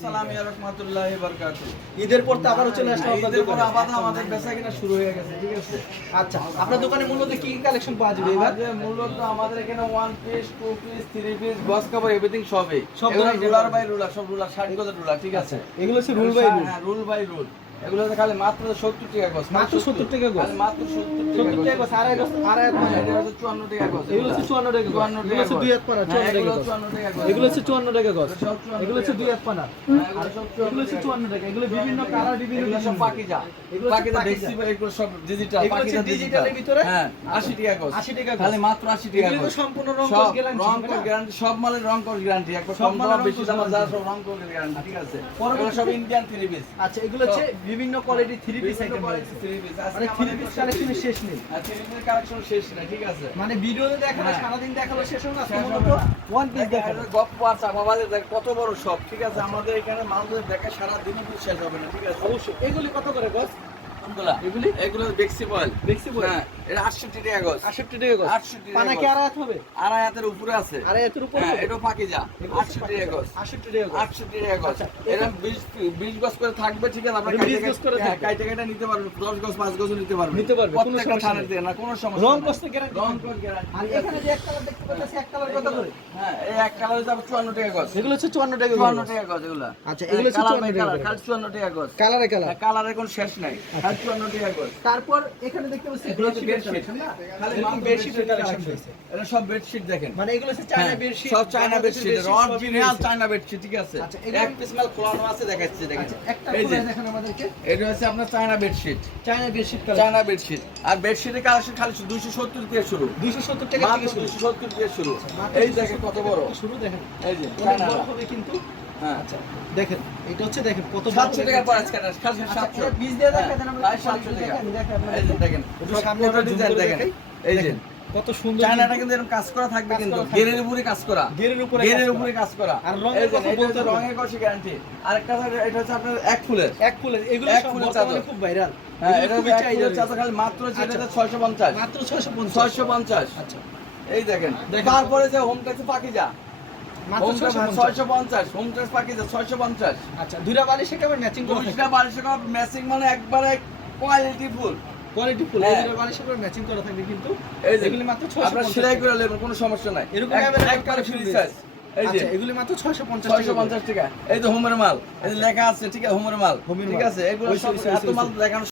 আসসালাম রাহমাতুল্লাহি বারাকাতুহু ঈদের পর তো আবারও চলে আসলাম আপনার ঈদের পর আবার আমাদের বেচা কিনা শুরু হয়ে গেছে ঠিক আছে? আচ্ছা আপনার দোকানে মূলত কি কি কালেকশন পাওয়া যাবে এবার? আমাদের মূলত আমাদের এখানে one piece two piece three piece box cover everything সবই। সব রুলার বাই রুলার সব রুলার ঠিক আছে? এগুলো হচ্ছে rule by rule rule by rule এগুলো খালি মাত্র সত্তর টাকা গজ মাত্র 70 টাকা গজ? মাত্র সত্তর সত্তর টাকা গজ, আড়াই গজ, আড়াই হাত। এটা হচ্ছে চুয়ান্ন টাকা গজ এগুলো হচ্ছে চুয়ান্ন টাকা গজ। চুয়ান্ন টাকা দুই হাত পানা, চুয়ান্ন টাকা এগুলো গজ। চুয়ান্ন টাকা গজ। এগুলো হচ্ছে চুয়ান্ন টাকা গজ সব এগুলো হচ্ছে দুই হাত পানা হ্যাঁ, এগুলো সব চুয়ান্ন এগুলো হচ্ছে টাকা। চুয়ান্ন টাকা। এগুলো বিভিন্ন কালার বিভিন্ন সব পাকিজা। এগুলো পাকিজা পাকিজা। দেখছি এগুলো সব ডিজিটাল পাকিজা ডিজিটালের ভিতরে? হ্যাঁ 80 টাকা গজ 80 টাকা খালি মাত্র 80 টাকা এগুলো সম্পূর্ণ রং কস গ্যারান্টি রং হবে গ্যারান্টি সব মালের রং গ্যারান্টি একবার সব কম মালের বেশি দাম যা সব রং কোড গ্যারান্টি ঠিক আছে? এগুলো সব ইন্ডিয়ান থ্রি পিস আচ্ছা এগুলো হচ্ছে বিভিন্ন কোয়ালিটি থ্রি পিস আইটেম মানে থ্রি পিস কালেকশনের শেষ নেই। কালেকশন শেষ না ঠিক আছে? মানে ভিডিওতে দেখানো হ্যাঁ। সারাদিন দেখাল শেষ হলো না আজকে মূলত। ওয়ান পিস দেখাল গপ আছে আমাদের দেখ কত বড় সব ঠিক আছে? আমাদের এখানে মালদের দেখে সারা কিন্তু শেষ হবে না ঠিক আছে? অবশ্যই। এগুলি কত করে গজ এগুলি? এগুলো? বেক্সি বয়েল দেখছি বই হ্যাঁ এটা 68 টাকা গজ। 68 টাকা গজ? 68 পানা কি আড়াই হাত হবে? আড়াই হাতের উপরে আছে। আড়াই হাতের উপর হ্যাঁ এটা পাকিজা। এগুলো 68 টাকা গজ। 68 টাকা গজ। 68 টাকা গজ। আচ্ছা, 20 20 গজ করে থাকবে ঠিক আছে? আমরা 20 গজ করে থাকবে। কাইটা কাইটা নিতে পারবে 10 গজ 5 গজ নিতে পারবে নিতে পারবে, কোনো সমস্যা নেই। না কোনো সমস্যা রং কষ্ট গ্যারান্টি রং কোড গ্যারান্টি আর এখানে যে এক কালার দেখতে পাচ্ছি এক কালার কত করে হ্যাঁ এই এক কালারে যাবে 54 টাকা গজ। এগুলো হচ্ছে 54 টাকা 54 টাকা গজ এগুলা। আচ্ছা, এগুলো হচ্ছে 54 টাকা কালার, 54 টাকা গজ। কালারে কালার হ্যাঁ, কালারের কোনো শেষ নাই। খালি 54 টাকা গজ তারপর এখানে দেখতে পাচ্ছি এগুলো হচ্ছে বেডশিট বেডশিট না? খালি এরকম মাত্র বেডশিটের বেডশিটের কালেকশন কালেকশন এটা সব বেডশিট দেখেন। মানে এগুলো হচ্ছে চায়না বেডশিট সব China bedsheet original China bedsheet ঠিক আছে? এক পিস মাল খোলানো আছে দেখাচ্ছি দেখেন। একটা খুলে দেখেন আমাদেরকে। এটা হচ্ছে আপনার China bedsheet China bedsheet collection China bedsheet আর বেডশিটের কালেকশন খালি 270 দিয়ে শুরু। 270 টাকা থেকে শুরু। 270 দিয়ে শুরু। এই দেখেন কত বড়। শুরু দেখেন। এই যে চায়না কিন্তু? হ্যাঁ আচ্ছা। দেখেন এটা হচ্ছে দেখেন কত বড় 700 টাকা দেখেন। পড়ে আজকে খালি আচ্ছা, 700 বীজ দিয়ে দেখাই দেন আমরা 700 টাকা। দেখেন, দেখেন দেখেন একটু সামনে ডিজাইন দেখেন। এই যে কত সুন্দর চায়নাটা কিন্তু এরকম কাজ করা থাকবে কিন্তু গেরের উপরে কাজ করা। গেরের উপরে গেরের উপরে কাজ করা। আর রঙের কথা বলতে রঙের কষি গ্যারান্টি আরেকটা হচ্ছে এটা হচ্ছে আপনার এক ফুলের। এক ফুলের এগুলো এক সব ফুলের বর্তমানে চাদর। খুব ভাইরাল হ্যাঁ এটা চাদর খালি মাত্র আচ্ছা। হচ্ছে 650 মাত্র 650 650 আচ্ছা। এই দেখেন। দেখেন। তারপরে যে হোম ট্যাক্স পাকিজা। মাত্র home tex 650 650 home tex Pakiza 650 আচ্ছা দুইটা বালিশ একেবারে ম্যাচিং দুইটা বারিশে কাপ ম্যাচিং মানে একবারে কোয়ালিটি ফুল কোয়ালিটি ফুল হ্যাঁ। এই দুইটা বালিশ একেবারে ম্যাচিং করা থাকবে কিন্তু? এই যে এগুলি মাত্র আপনারা সেলাই করে নেবেন কোনো সমস্যা নাই। এরকম একবারে ফ্রি সাইজ এই যে আচ্ছা এগুলি মাত্র 650 টাকা ছয়শো পঞ্চাশ টাকা। এই যে হোমের মাল। এই যে লেখা আছে ঠিক আছে হোমের মাল। ঠিক আছে এগুলো সব ওই, ওই, এত মাল দেখানো